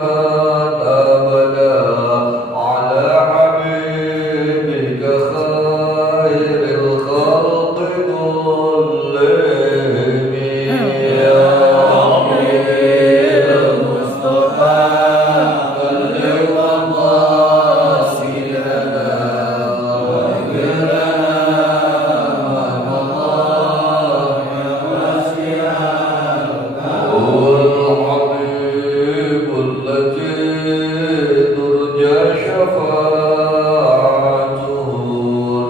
أبدا على حبيبك خير الخلق كلهم يا ربي المصطفى بلغ مقاصدنا واغفر لنا ما مضى يا واسع هو الحبيب التي ترجى شفاعته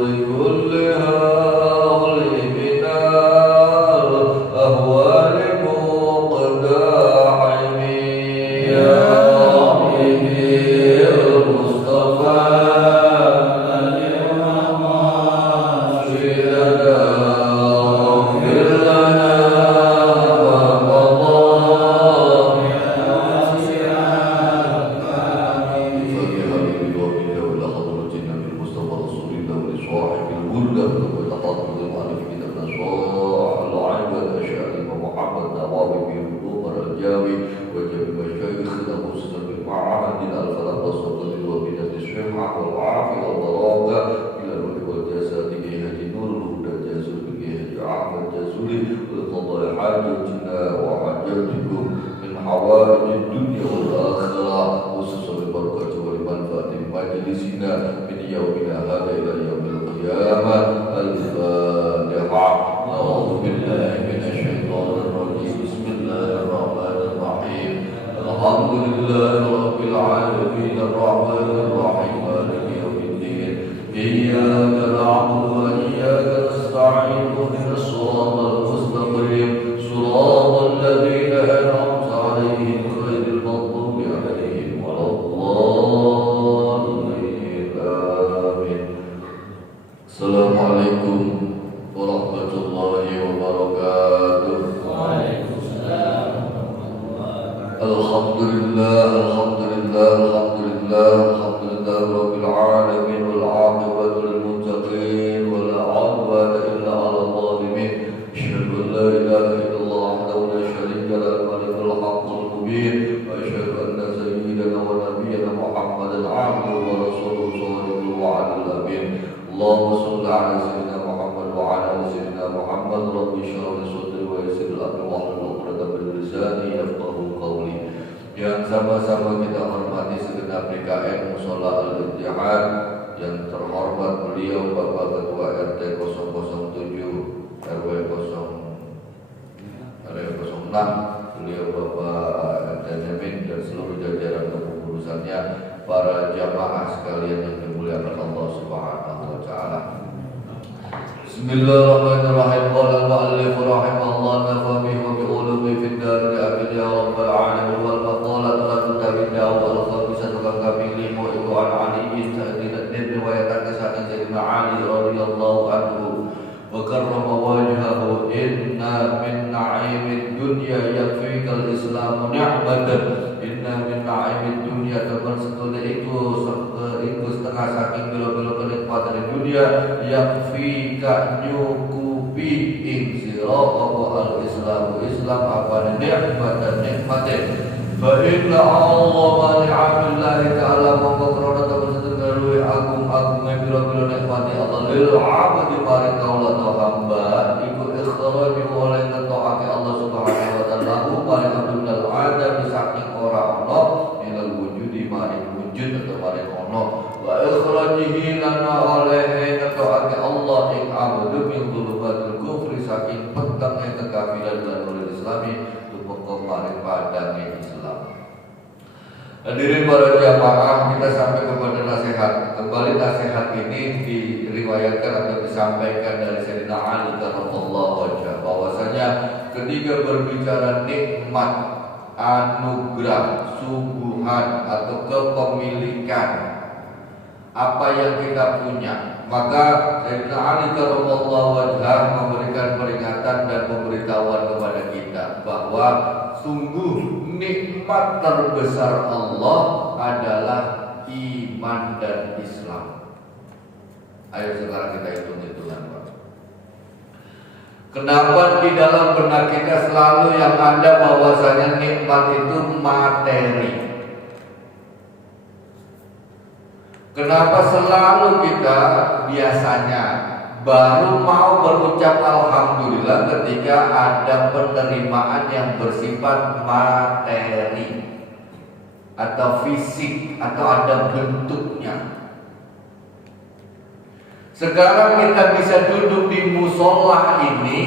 لكل هول من الأهوال مقتحم يا ربي المصطفى بلغ مقاصدنا واغفر لنا ما مضى وحاجتكم من حوائج الدنيا والآخرة خصوصا بالبركة والمنفعة مجلسنا من يومنا هذا إلى يوم القيامة. الفاتحة. أعوذ بالله من الشيطان الرجيم. بسم الله الرحمن الرحيم. الحمد لله رب العالمين الرحمن الرحيم مالك يوم الدين. إياك نعبد وإياك نستعين اهدنا الصراط المستقيم صراط الذين أنعمت عليهم غير المغضوب عليهم ولا الضالين. آمين. السلام عليكم ورحمة الله وبركاته. Waalaikumsalam. الحمد لله الحمد لله الحمد لله الحمد لله رب العالمين والعاقبة للمتقين ولا عدوان إلا على الظالمين. أشهد أن لا إله إلا الله وحده لا شريك له الملك الحق المبين وأشهد أن سيدنا ونبينا محمدا عبده ورسوله صادق الوعد الأمين. اللهم صل على سيدنا محمد وعلى آل سيدنا محمد. رب اشرح لي صدري ويسر لي أمري واحلل عقدة من لساني يفقهوا قولي. Yang sama-sama kita hormati segenap DKM Mushola Al-Ittihad, yang terhormat beliau Bapak Ketua RT 007 RW 06, beliau Bapak RT Nemin dan seluruh jajaran kepengurusannya, para jamaah sekalian yang dimuliakan Allah Subhanahu wa taala. Bismillahirrahmanirrahim. Qala al-mu'allif rahimahullah nafami wa bi ulumi fid dar amin ya rabbal alamin wal maqalat la tudabida wal khamisatu kamili wa iku an ali istadid riwayat kisah Sayyidina Ali radhiyallahu anhu wa karrama wajhahu inna min na'imid dunya yakfikal islamu ni'matan inna min na'imid dunya teman setune iku setengah saking bila-bila kenikmatan dunia yakfika nyukupi ing sira apa al-Islam apa nikmatan fa inna Allah ni'amillahi ta'ala mongko krana temen setengah luwih agung bila-bila nikmati Allah lil 'abdi maring kaula hamba iku ikhraj oleh ngetokake Allah Subhanahu wa taala maring abdul adam saking ora ana ilal wujudi maring wujud atau maring ana wa ikhrajihi lana oleh ngetokake Allah ing abdu min dhulumatil kufri saking petenge kekafiran dan oleh islami tumeka maring padange Islam. Hadirin para jamaah, kita sampai kepada nasihat. Kembali nasihat ini diriwayatkan atau disampaikan dari Sayyidina Ali karramallahu wajhah bahwasanya ketika berbicara nikmat, anugerah, suguhan atau kepemilikan apa yang kita punya, maka Sayyidina Ali karramallahu wajhah memberikan peringatan dan pemberitahuan kepada kita bahwa sungguh nikmat terbesar Allah adalah iman dan Islam. Ayo sekarang kita hitung-hitungan, Pak. Kenapa di dalam benak kita selalu yang ada bahwasanya nikmat itu materi? Kenapa selalu kita biasanya baru mau berucap alhamdulillah ketika ada penerimaan yang bersifat materi atau fisik atau ada bentuknya. Sekarang kita bisa duduk di musola ini,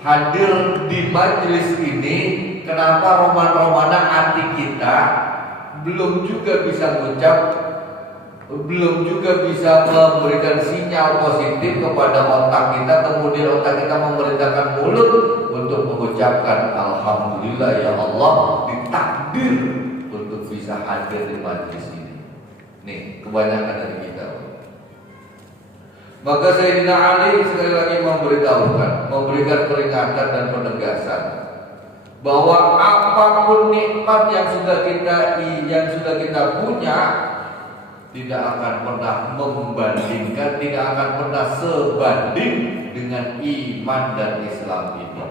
hadir di majelis ini, kenapa roman-romana hati kita belum juga bisa mengucap, belum juga bisa memberikan sinyal positif kepada otak kita, kemudian otak kita memerintahkan mulut untuk mengucapkan alhamdulillah ya Allah, ditakdir untuk bisa hadir di majelis ini. Nih, kebanyakan dari kita. Maka Sayyidina Ali sekali lagi memberitahukan, memberikan peringatan dan penegasan bahwa apapun nikmat yang sudah kita punya tidak akan pernah membandingkan, tidak akan pernah sebanding dengan iman dan Islam ini.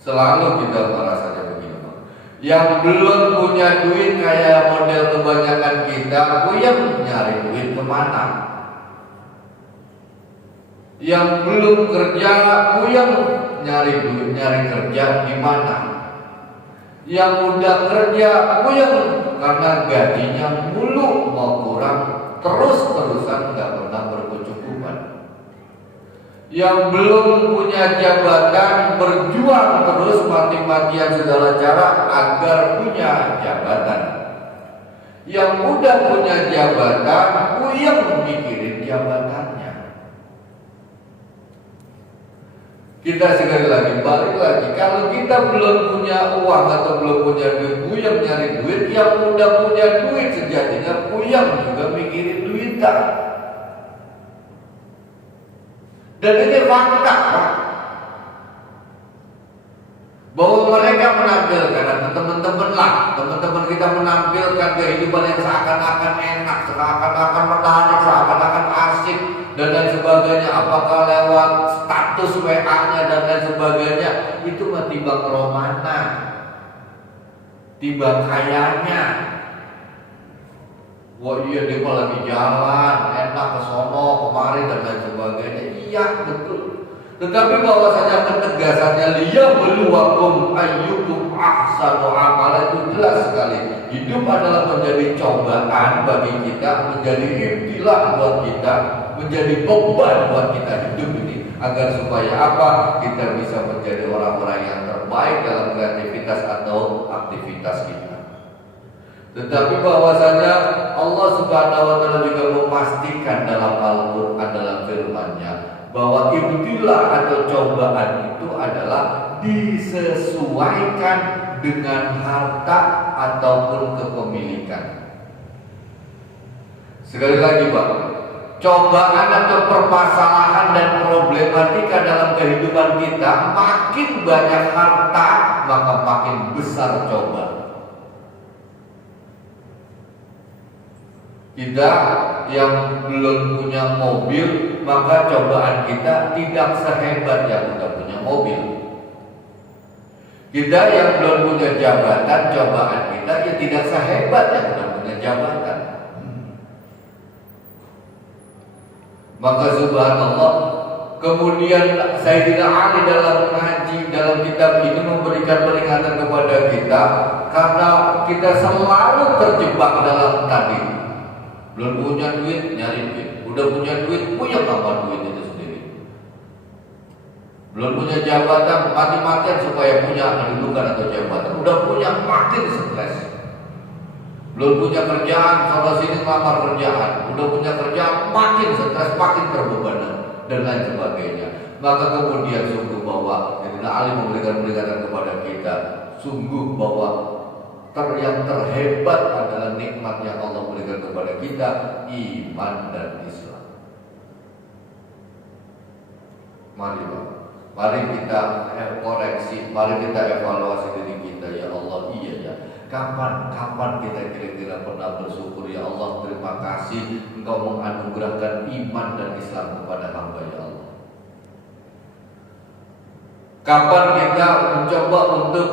Selalu kita merasanya begini. Yang belum punya duit kayak model kebanyakan kita, puyeng nyari duit kemana? Yang belum kerja, puyeng nyari duit, nyari kerja di mana? Yang udah kerja, puyeng karena gajinya mulu mau kurang, terus-terusan nggak pernah berkecukupan. Yang belum punya jabatan berjuang terus mati-matian segala cara agar punya jabatan. Yang udah punya jabatan, puyeng mikirin jabatannya. Kita sekali lagi balik lagi, kalau kita belum punya uang atau belum punya duit, puyeng nyari duit. Yang udah punya duit sejatinya puyeng juga mikirin duitan. Dan ini fakta, Pak, bahwa mereka menampilkan, atau teman-teman kita menampilkan kehidupan yang seakan-akan enak, seakan-akan menarik, seakan-akan asik dan lain sebagainya. Apakah lewat status WA-nya dan lain sebagainya, itu mah timbang romana, timbang kayanya. Wah iya dia mah lagi jalan, enak ke sono, kemari dan lain sebagainya. Iya betul. Tetapi bahwasanya ketegasannya liyabluwakum ayyukum ahsanu amala itu jelas sekali. Hidup adalah menjadi cobaan bagi kita, menjadi ibtilah buat kita, menjadi beban buat kita hidup ini, agar supaya apa? Kita bisa menjadi orang-orang yang terbaik dalam kreativitas atau aktivitas kita. Tetapi bahwasanya Allah Subhanahu wa taala juga memastikan dalam Al-Qur'an, dalam firman-Nya, bahwa ibtilah atau cobaan itu adalah disesuaikan dengan harta ataupun kepemilikan. Sekali lagi, Pak, cobaan atau permasalahan dan problematika dalam kehidupan kita, makin banyak harta maka makin besar cobaan. Kita yang belum punya mobil, maka cobaan kita tidak sehebat yang sudah punya mobil. Kita yang belum punya jabatan, cobaan kita ya tidak sehebat yang sudah punya jabatan. Maka subhanallah, kemudian Sayyidina Ali dalam mengaji dalam kitab ini memberikan peringatan kepada kita, karena kita selalu terjebak dalam tadi. Belum punya duit, nyari duit. Udah punya duit, puyeng sama duit itu sendiri. Belum punya jabatan, mati-matian supaya punya kedudukan atau jabatan. Udah punya, makin stres. Belum punya kerjaan, sana sini ngelamar kerjaan. Udah punya kerjaan, makin stres, makin terbeban dan lain sebagainya. Maka kemudian sungguh bahwa Sayyidina Ali memberikan peringatan kepada kita, sungguh bahwa yang terhebat adalah nikmat yang Allah berikan kepada kita, iman dan Islam. Mari Pak, mari kita koreksi, mari kita evaluasi diri kita. Ya Allah, iya ya, kapan kita kira-kira pernah bersyukur? Ya Allah, terima kasih Engkau menganugerahkan iman dan Islam kepada hamba ya Allah. Kapan kita mencoba untuk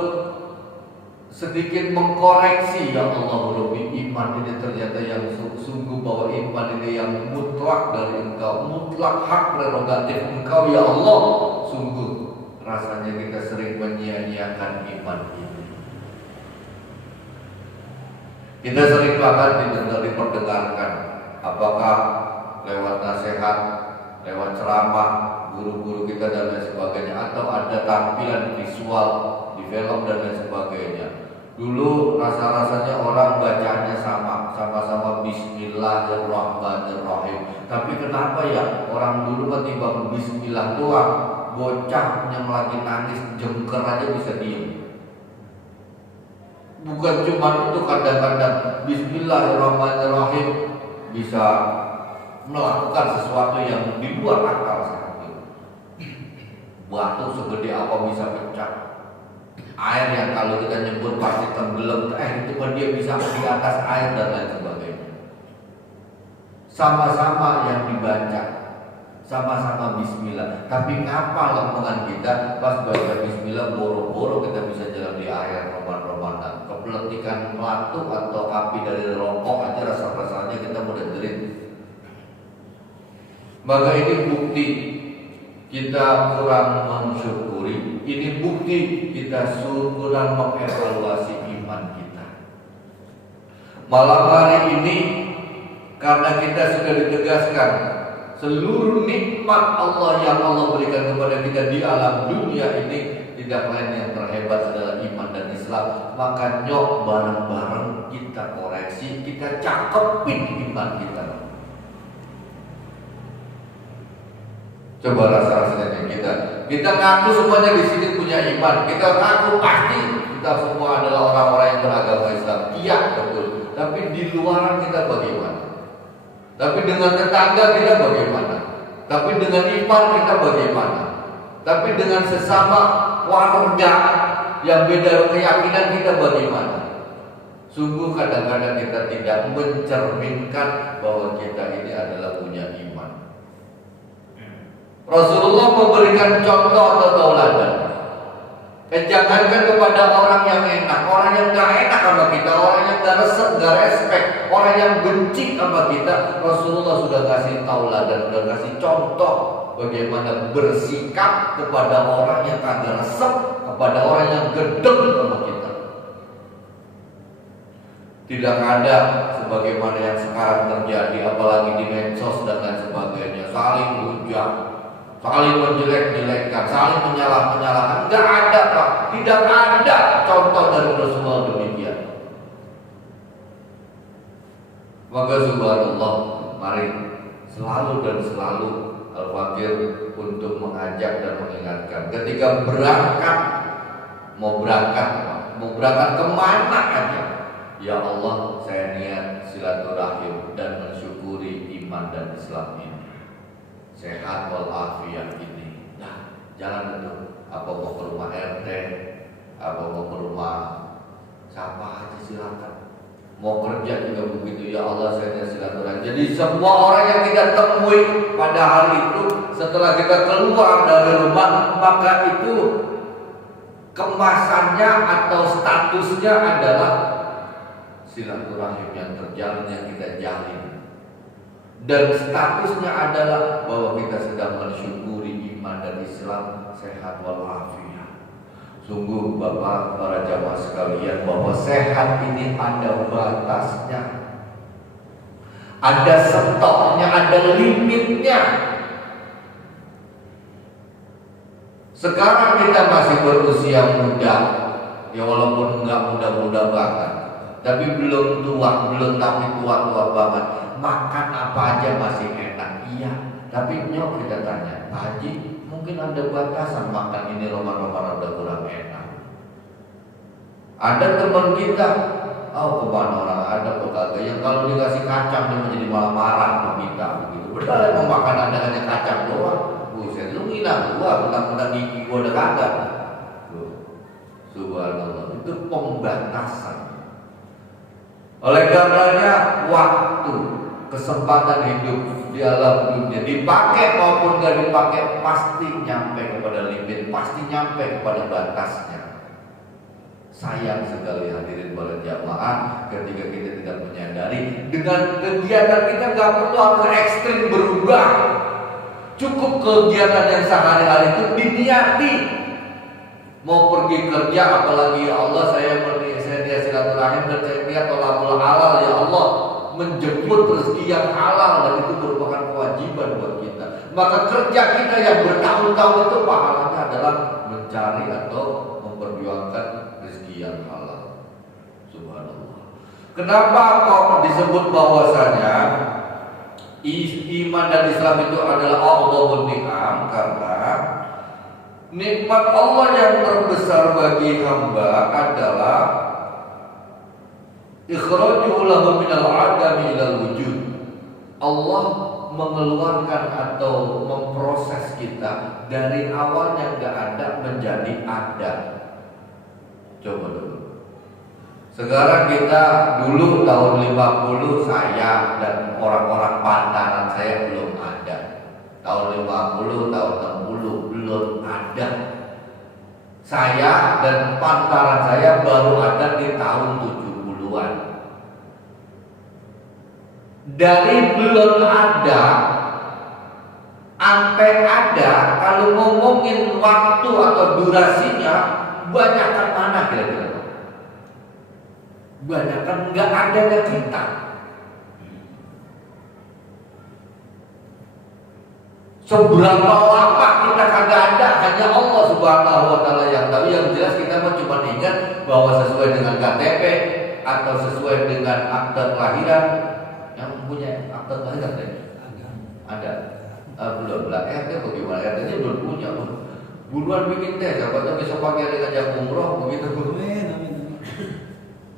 sedikit mengkoreksi, ya Allah Rabbi, iman ini ternyata yang sungguh bahwa iman ini yang mutlak dari Engkau, mutlak hak prerogatif Engkau ya Allah. Sungguh rasanya kita sering menyia-nyiakan iman ini. Kita sering bahkan diperdengarkan, apakah lewat nasihat, lewat ceramah, guru-guru kita dan lain sebagainya, atau ada tampilan visual di film dan lain sebagainya. Dulu rasa-rasanya orang bacaannya sama-sama Bismillahirrahmanirrahim. Tapi kenapa ya orang dulu ketimbang Bismillah doang, bocah yang lagi nangis jengker aja bisa diem. Bukan cuma itu, kadang-kadang Bismillahirrahmanirrahim bisa melakukan sesuatu yang di luar akal seperti itu. Batu segede apa bisa pecah. Air yang kalau kita nyebur pasti tenggelam, itu kan dia bisa di atas air dan lain sebagainya. Sama-sama yang dibaca, sama-sama Bismillah. Tapi ngapa lempeng kita pas baca Bismillah boro-boro kita bisa jalan di air roman-romanan, kepeletikan melatu atau api dari rokok aja rasa-rasanya kita mudah jerit. Maka ini bukti kita kurang mensyukuri. Ini bukti kita kurang mengevaluasi iman kita. Malam hari ini karena kita sudah ditegaskan seluruh nikmat Allah yang Allah berikan kepada kita di alam dunia ini tidak lain yang terhebat adalah iman dan Islam. Maka nyok bareng-bareng kita koreksi, kita cakepin iman kita. Coba rasa-rasanya kita ngaku semuanya di sini punya iman. Kita ngaku pasti kita semua adalah orang-orang yang beragama Islam. Iya betul. Tapi di luaran kita bagaimana? Tapi dengan tetangga kita bagaimana? Tapi dengan iman kita bagaimana? Tapi dengan sesama warga yang beda keyakinan kita bagaimana? Sungguh kadang-kadang kita tidak mencerminkan bahwa kita ini adalah punya iman. Rasulullah memberikan contoh atau tauladan. Jangankan kepada orang yang enak, orang yang gak enak sama kita, orang yang gak resep, gak respect, orang yang benci sama kita, Rasulullah sudah kasih tauladan, sudah kasih contoh bagaimana bersikap kepada orang yang kagak resep, kepada orang yang gedeng sama kita. Tidak ada sebagaimana yang sekarang terjadi, apalagi di medsos dan lain sebagainya, saling hujat, saling menjelek-jelekkan, saling menyalah-menyalahkan. Tidak ada Pak, tidak ada contoh dari Rasulullah demikian. Maka subhanallah, mari selalu dan selalu Al-Fakir untuk mengajak dan mengingatkan. Ketika mau berangkat kemana aja, ya Allah, saya niat silaturahim dan mensyukuri iman dan Islam ini. Sehat walafiat ini. Nah, jalan itu. Apa mau ke rumah RT, apa mau ke rumah siapa aja silakan. Mau kerja juga begitu. Ya Allah, saya niat silaturahim. Jadi semua orang yang kita temui pada hari itu, setelah kita keluar dari rumah, maka itu kemasannya atau statusnya adalah silaturahim yang terjalin, yang kita jalin. Dan statusnya adalah bahwa kita sedang mensyukuri iman dan Islam sehat walafiat. Sungguh Bapak, para jamaah sekalian, bahwa sehat ini ada batasnya, ada stoknya, ada limitnya. Sekarang kita masih berusia muda, ya walaupun enggak muda-muda banget, tapi belum tua, belum tapi tua-tua banget. Makan apa aja masih enak, iya. Tapi nyok kita tanya, Pak Haji, mungkin ada batasan makan ini roman-roman udah kurang enak. Ada teman kita, kemana orang ada kok kagak, yang kalau dikasih kacang dia menjadi malah marah meminta begitu. Padahal emang makan ada hanya kacang doang. Buset, lu ngilang gua, mentang-mentang gigi gua udah kagak. Subhanallah, itu pembatasan. Oleh karenanya waktu, kesempatan hidup di alam dunia dipakai maupun gak dipakai pasti nyampe kepada limit, pasti nyampe kepada batasnya. Sayang sekali hadirin para jamaah ketika kita tidak menyadari dengan kegiatan kita nggak perlu harus ekstrim berubah. Cukup kegiatan yang sehari-hari itu diniati. Mau pergi kerja, apalagi ya Allah saya dia silaturahim dan saya lihat tolakul halal ya Allah, menjemput rezeki yang halal dan itu merupakan kewajiban buat kita. Maka kerja kita yang bertahun-tahun itu pahalanya adalah mencari atau memperjuangkan rezeki yang halal. Subhanallah. Kenapa kok disebut bahwasanya iman dan Islam itu adalah Allahul Ni'am? Karena nikmat Allah yang terbesar bagi hamba adalah ikhrajuhu lahu minal adami ilal wujud. Allah mengeluarkan atau memproses kita dari awal yang gak ada menjadi ada. Coba dulu. Sekarang kita dulu tahun 50 saya dan orang-orang pantaran saya belum ada. Tahun 50, tahun 60 belum ada. Saya dan pantaran saya baru ada di tahun 70-an. Dari belum ada sampai ada, kalau ngomongin waktu atau durasinya, banyakkan mana kira-kira? Banyakkan nggak adanya kita. Seberapa lama kita kagak ada, hanya Allah Subhanahu wa Ta'ala yang tahu. Yang jelas kita cuma ingat bahwa sesuai dengan KTP atau sesuai dengan akte kelahiran. Yang punya akte kelahiran ada? Belum lah. RT bagaimana? RT-nya belum punya. Buruan bikin teh, siapa tahu besok pagi ada ngajak umroh begitu.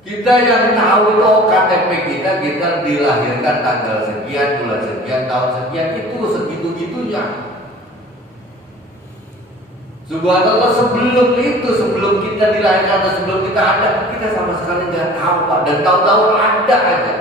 Kita yang tahu itu KTP kita dilahirkan tanggal sekian, bulan sekian, tahun sekian, itu segitu-gitunya. Subhanallah, sebelum itu, sebelum kita dilahirkan atau sebelum kita ada, kita sama sekali nggak tahu Pak, dan tahu-tahu ada aja.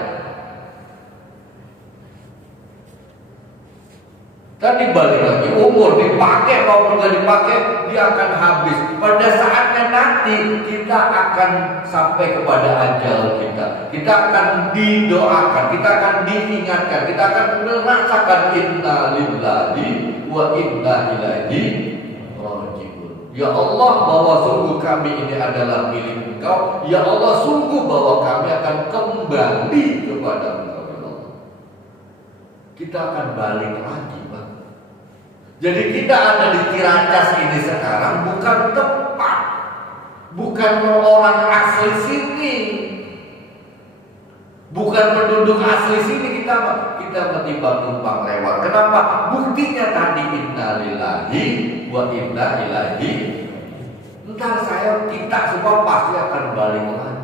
Tadi balik lagi, umur dipakai maupun nggak dipakai, dia akan habis. Pada saatnya nanti kita akan sampai kepada ajal kita. Kita akan didoakan, kita akan diingatkan, kita akan merasakan inna lillahi wa inna ilaihi raji'un. Ya Allah, bahwa sungguh kami ini adalah milik Engkau. Ya Allah, sungguh bahwa kami akan kembali kepada Engkau. Ya Allah. Kita akan balik lagi, Pak. Jadi kita ada di Ciracas ini sekarang bukan tempat, bukan orang asli sini, bukan penduduk asli sini. Kita menimbang numpang lewat. Kenapa? Buktinya tadi inna lillahi wa inna ilaihi. Entar kita semua pasti akan balik lagi.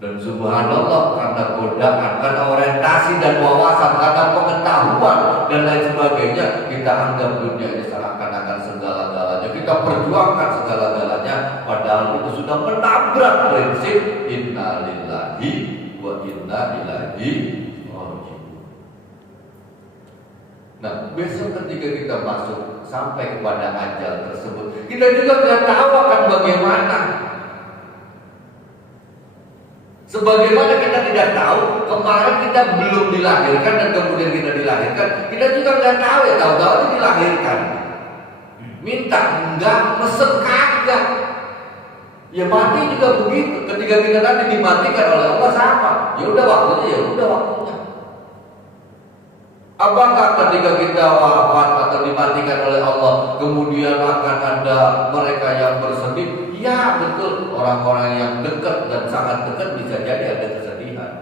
Dan subhanallah, karena godaan, karena orientasi dan wawasan, karena pengetahuan dan lain sebagainya, kita anggap dunia ini seakan-akan segala-galanya, kita perjuangkan segala-galanya, padahal itu sudah menabrak prinsip inna lillahi wa inna ilaihi raji'un. Nah, besok ketika kita masuk sampai kepada ajal tersebut, kita juga nggak tahu akan bagaimana. Sebagaimana kita tidak tahu, kemarin kita belum dilahirkan dan kemudian kita dilahirkan, kita juga nggak tahu ya, tahu-tahu itu dilahirkan. Minta enggak, mesen kagak. Ya mati juga begitu. Ketika kita nanti dimatikan oleh Allah sama, ya udah waktunya, ya udah waktunya. Apakah ketika kita wafat atau dimatikan oleh Allah, kemudian akan ada mereka yang bersedih? Ya betul, orang-orang yang dekat dan sangat dekat bisa jadi ada kesedihan.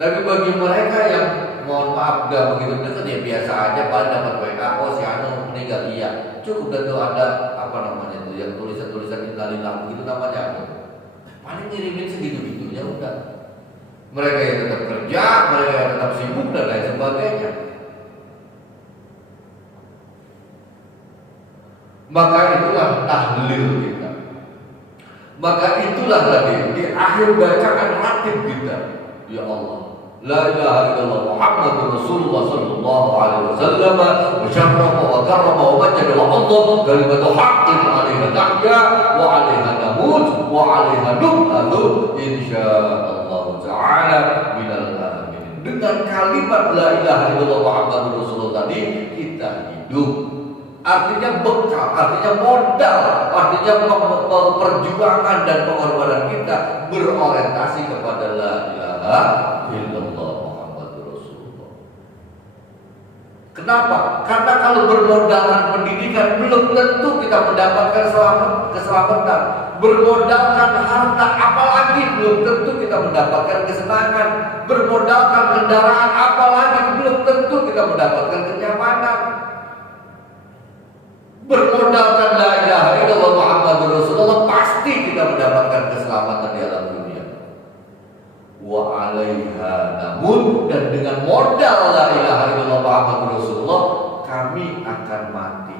Tapi bagi mereka yang mohon maaf gak begitu dekat, ya biasa aja, paling dapat WA, oh si Anu meninggal, iya. Cukup dan tuh ada apa namanya itu, yang tulisan-tulisan innalillahi begitu namanya. Paling ngirimin segitu-gitunya udah. Mereka yang tetap kerja, mereka yang tetap sibuk dan lain sebagainya. Maka itulah tahlil kita. Maka itulah tadi di akhir bacaan ratib kita. Ya Allah, la ilaha illallah Muhammadur Rasulullah sallallahu alaihi wasallam, wa syarrafa wa karrama wa majjada wa Allah kalimatu haqqin 'alaiha nahya wa 'alaiha namut wa 'alaiha nub'atsu insyaallah ta'ala minal aminin. Dengan kalimat la ilaha illallah Muhammadur Rasulullah tadi kita hidup. Artinya bekal, artinya modal, artinya perjuangan dan pengorbanan kita berorientasi kepada la ilaha illallah Muhammadur Rasulullah. Kenapa? Karena kalau bermodalkan pendidikan belum tentu kita mendapatkan keselamatan. Bermodalkan harta apalagi belum tentu kita mendapatkan kesenangan. Bermodalkan kendaraan apalagi belum tentu kita mendapatkan kenyamanan. Bermodalkan la ilaha illallah Muhammadur Rasulullah pasti kita mendapatkan keselamatan di alam dunia. Wa 'alaiha namut, dan dengan modal la ilaha illallah Muhammadur Rasulullah kami akan mati.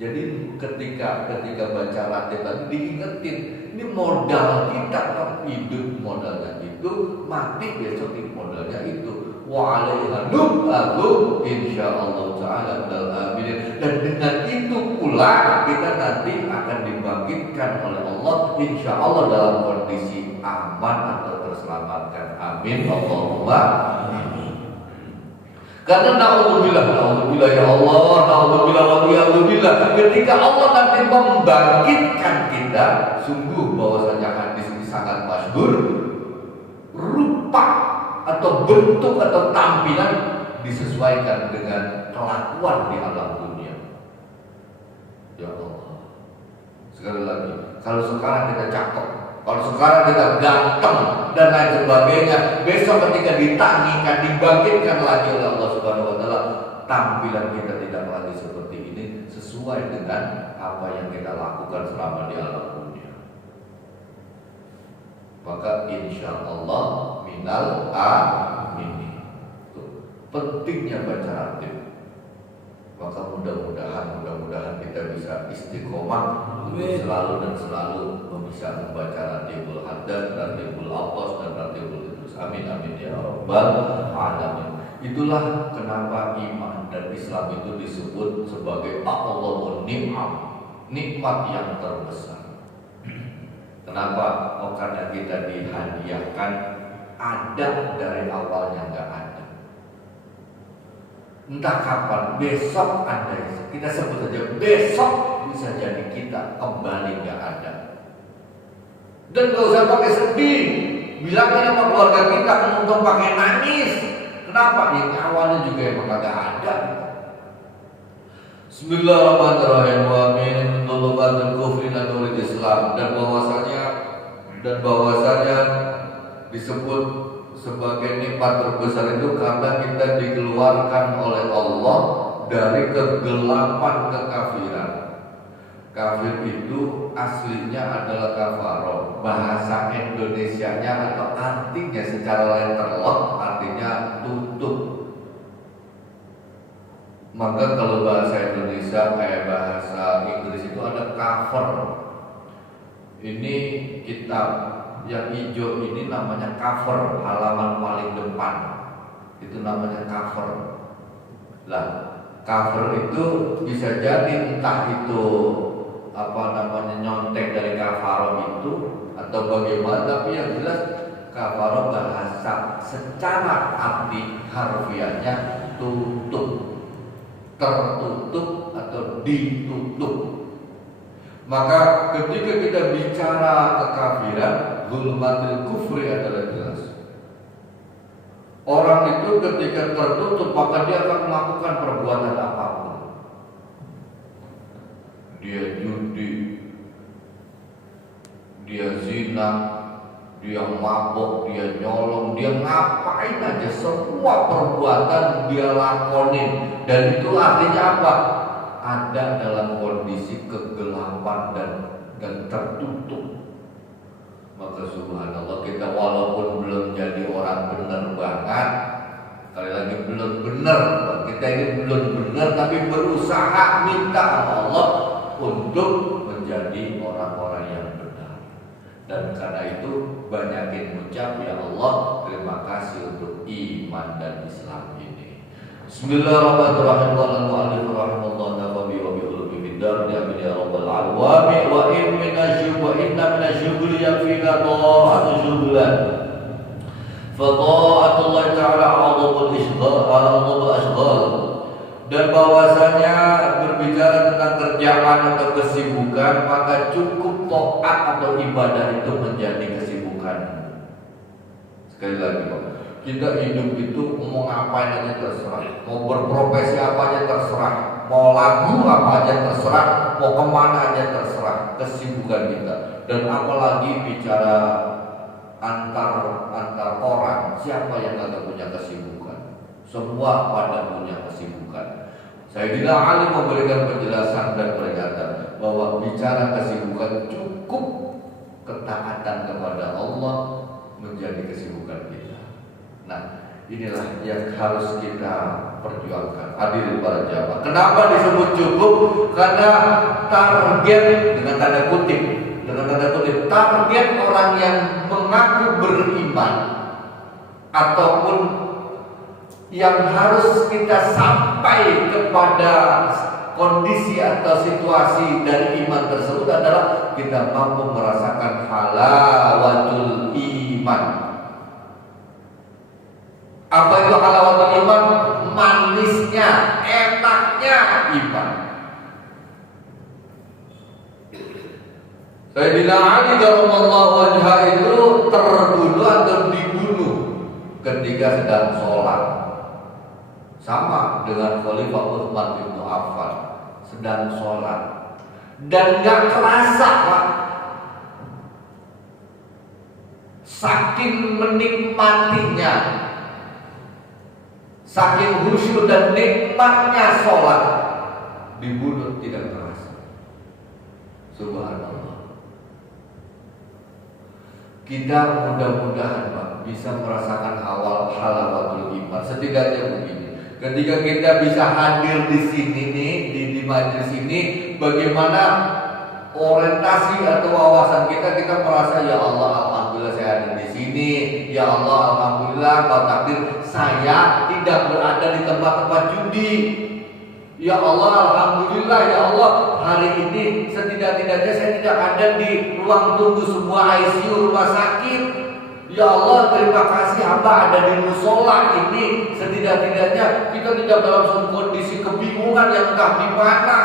Jadi ketika baca Latif tadi diingetin, ini modal kita kan hidup modalnya itu, mati besok modalnya itu. Wa 'alaiha nub'atsu insyaallah ta'ala minal aminin. Dan dengan itu pula kita nanti akan dibangkitkan oleh Allah insyaallah dalam kondisi aman atau terselamatkan. Amin Allahumma amin. Karena na'udzubillah ya Allah, na'udzubillah wa na'udzubillah, ketika Allah nanti membangkitkan kita, sungguh bahwasanya hadis ini sangat masyhur, rupa atau bentuk atau tampilan disesuaikan dengan kelakuan di alam dunia. Ya Allah. Sekali lagi, kalau sekarang kita cakep, kalau sekarang kita ganteng dan lain sebagainya, besok ketika ditanggikan, dibangkitkan lagi oleh Allah Subhanahu wa taala, tampilan kita tidak lagi seperti ini, sesuai dengan apa yang kita lakukan selama di alam dunia. Maka insyaallah minal aminin. Pentingnya baca Latif. Maka mudah-mudahan kita bisa istiqomah untuk selalu bisa membaca Latiful Haddad, Latiful Athos, dan Latiful Idrus. Amin amin ya rabbal alamin. Itulah kenapa iman dan Islam itu disebut sebagai a'dhamun ni'am, nikmat yang terbesar. Kenapa? Oh, karena kita dihadiahkan ada dari awalnya nggak ada. Entah kapan, besok ada. Kita sebut saja besok, bisa jadi kita kembali nggak ada. Dan nggak usah pakai sedih. Bilangin sama keluarga kita untuk pakai nangis. Kenapa? Yang awalnya juga emang nggak ada. Bismillahirrahmanirrahim. Wa min dhulumatil kufri ila nuril Islam. Dan bahwasanya disebut sebagai nikmat terbesar itu karena kita dikeluarkan oleh Allah dari kegelapan kekafiran. Kafir itu aslinya adalah kafaroh. Bahasa Indonesianya atau artinya secara letterlock artinya tutup. Maka kalau bahasa Indonesia kayak bahasa Inggris itu ada cover. Ini kitab yang hijau ini namanya cover, halaman paling depan. Itu namanya cover. Lah, cover itu bisa jadi entah itu nyontek dari kafaro itu atau bagaimana, tapi yang jelas kafaro bahasa secara arti harfiahnya tutup, tertutup atau ditutup. Maka ketika kita bicara kekafiran, zulmatil kufri adalah jelas. Orang itu ketika tertutup maka dia akan melakukan perbuatan apapun. Dia judi, dia zina, dia mabok, dia nyolong, dia ngapain aja, semua perbuatan dia lakonin. Dan itu artinya apa? Ada dalam kondisi kegelapan dan tertutup. Maka subhanallah, kita walaupun belum jadi orang benar banget, sekali lagi belum benar, kita ini belum benar, tapi berusaha minta sama Allah untuk menjadi orang-orang yang benar. Dan karena itu banyakin ucap, ya Allah terima kasih untuk iman dan Islam ini. Bismillahirrahmanirrahim. Wa al-mu'allif rahimahullah nafabi wa bi fid dar ya rabbal alamin wa inna minasyughli yakfika ta'atu syughlan fa ta'atullah ta'ala a'dhamul ashghal. Dan bahwasanya berbicara tentang kerjaan atau kesibukan, maka cukup taat atau ibadah itu menjadi kesibukan. Sekali lagi Pak, kita hidup itu mau ngapain aja terserah, mau berprofesi apa aja terserah, mau lagu apa aja terserah, mau kemana aja terserah, kesibukan kita. Dan apalagi bicara antar orang, siapa yang nggak punya kesibukan? Semua pada punya kesibukan. Sayyidina Ali memberikan penjelasan dan peringatan bahwa bicara kesibukan cukup ketaatan kepada Allah menjadi kesibukan kita. Nah, inilah yang harus kita perjuangkan. Hadirin para jamaah. Kenapa disebut cukup? Karena target dengan tanda kutip target orang yang mengaku beriman ataupun yang harus kita sampai kepada kondisi atau situasi dari iman tersebut adalah kita mampu merasakan halawatul iman. Apa itu halawatul iman? Manisnya, enaknya iman. Sayyidina Ali radhiyallahu anhu itu terbunuh atau dibunuh ketika sedang sholat. Sama dengan Khalifah Utsman bin Affan sedang sholat dan gak kerasa Pak, saking menikmatinya, saking khusyuk dan nikmatnya sholat, dibunuh tidak terasa. Subhanallah. Kita mudah-mudahan Pak bisa merasakan halawatul iman. Setidaknya begini, ketika kita bisa hadir di sini nih, di majelis ini, bagaimana orientasi atau wawasan kita merasa ya Allah alhamdulillah saya ada di sini, ya Allah alhamdulillah kau takdir saya tidak berada di tempat-tempat judi. Ya Allah alhamdulillah ya Allah hari ini setidak-tidaknya saya tidak ada di ruang tunggu sebuah ICU rumah sakit. Ya Allah terima kasih hamba ada di musola ini, setidak-tidaknya kita tidak dalam suatu kondisi kebingungan yang entah di mana.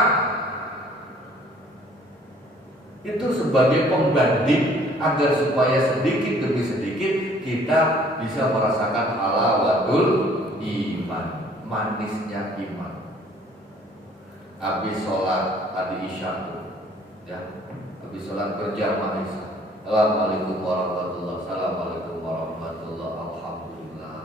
Itu sebagai pembanding agar supaya sedikit demi sedikit kita bisa merasakan halawatul iman, manisnya iman. Habis sholat tadi isya, ya, habis sholat berjamaah isya. Assalamualaikum warahmatullahi wabarakatuh. Assalamualaikum warahmatullahi wabarakatuh. Alhamdulillah.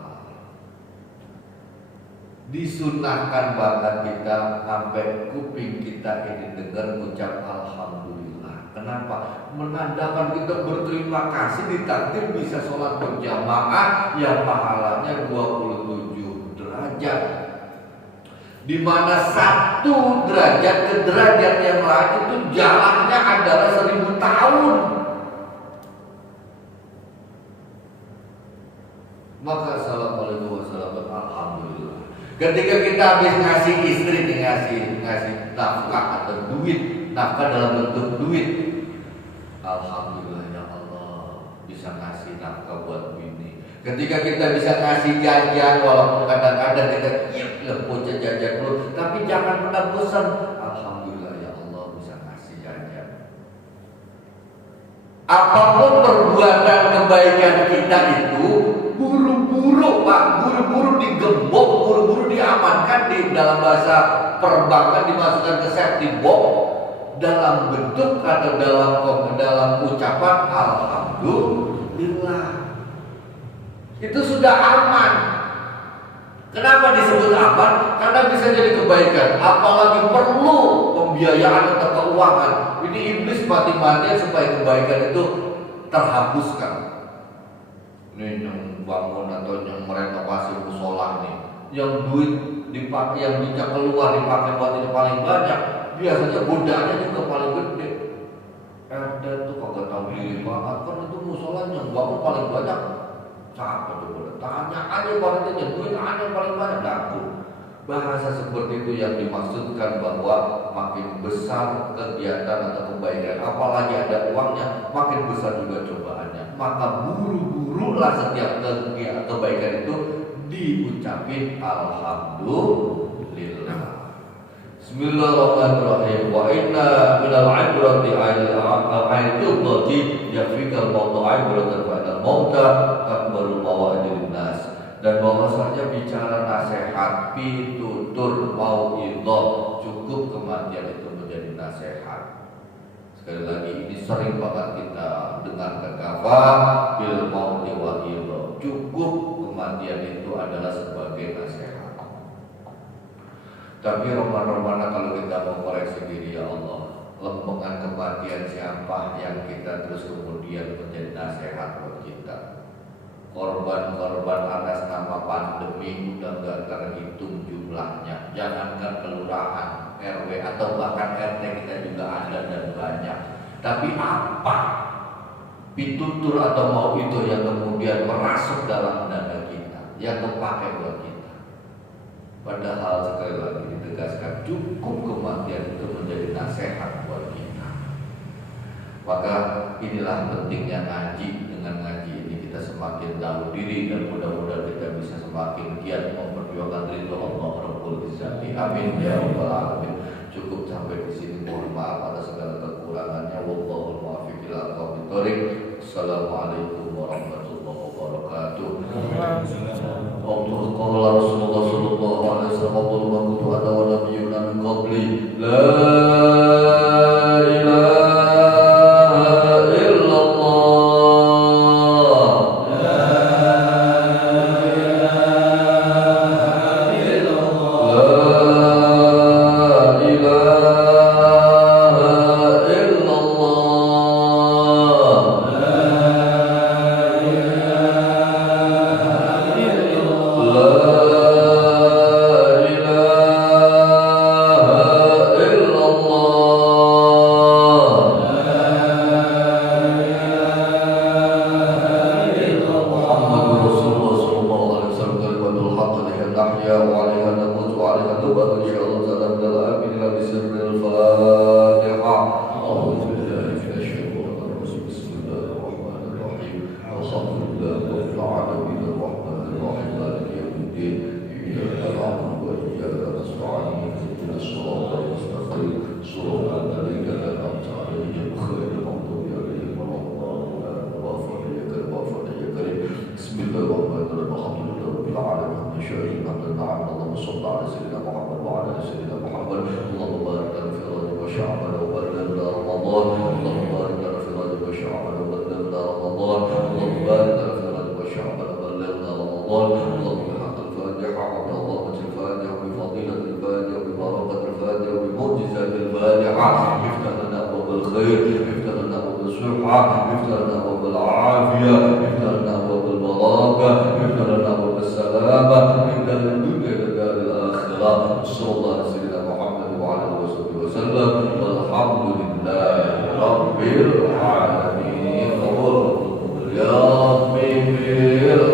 Disunahkan banget kita sampai kuping kita ini dengar ucap alhamdulillah. Kenapa? Menandakan kita berterima kasih ditakdir bisa sholat berjamaah yang pahalanya 27 derajat. Di mana satu derajat ke derajat yang lain itu jalannya adalah 1000 tahun. Maka assalamualaikum warahmatullahi wabarakatuh. Alhamdulillah. Ketika kita habis ngasih istri, ngasih nafkah atau duit, nafkah dalam bentuk duit, alhamdulillah ya Allah bisa ngasih nafkah buat bini. Ketika kita bisa ngasih jajan, walaupun kadang-kadang kita bocah jajan dulu, tapi jangan pernah bosan. Alhamdulillah ya Allah bisa ngasih jajan. Apapun perbuatan kebaikan kita itu buru-buru Pak, buru-buru digembok, buru-buru diamankan, di dalam bahasa perbankan dimasukkan ke safety box dalam bentuk atau dalam ucapan alhamdulillah. Itu sudah aman. Kenapa disebut aman? Karena bisa jadi kebaikan. Apalagi perlu pembiayaan atau keuangan. Ini iblis mati-matian supaya kebaikan itu terhapuskan. Ini yang bangun atau yang merenovasi musola nih, yang duit dipakai, yang bisa keluar dipakai buat itu paling banyak, biasanya godaannya juga paling gede. Ada tuh kagak tahu diri banget, kan itu musola yang bangun paling banyak. Siapa coba? Tanya aja pada yang duit ada yang paling banyak. Daku Bahasa seperti itu yang dimaksudkan bahwa makin besar kegiatan atau kebaikan, apalagi ada uangnya, makin besar juga cobaannya. Maka buru-burulah setiap kebaikan itu diucapin alhamdulillah. Bismillahirrahmanirrahim. Wa inna minal ibrati al-'aidati yakfika al-mawdu'a ibratan fa'al mauta akbarul mawa'idin nas. Dan bahwasanya bicara nasihat, pitutur, mau'idhah, cukup kematian itu menjadi nasihat. Sekali lagi ini sering banget kita dengarkan kafa bil mauti wa idhah. Cukup kematian itu adalah sebagai nasihat. Tapi romana kalau kita mau koreksi diri, ya Allah, lempengan kematian siapa yang kita terus kemudian menjadi nasihat buat kita? Korban-korban atas nama pandemi udah gak terhitung jumlahnya. Jangankan kelurahan, RW atau bahkan RT kita juga ada dan banyak. Tapi apa pitutur atau mau itu yang kemudian merasuk dalam dada kita, yang terpakai buat kita? Padahal sekali lagi ditegaskan, cukup kematian itu menjadi nasihat buat kita. Maka inilah pentingnya ngaji. Dengan ngaji ini kita semakin tahu diri dan mudah-mudahan kita bisa semakin giat memperjuangkan ridho Allah Rabbul Izzati. Amin ya rabbal alamin. Cukup sampai di sini. Mohon maaf atas segala kekurangannya. Wallahul muwaffiq ila aqwamit thoriq. Assalamualaikum warahmatullahi wabarakatuh. Qala Rasulullah sallallahu alaihi wasallam, "Qul ma kuntu ana wa nabiyyuna min qabli la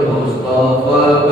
Mustafa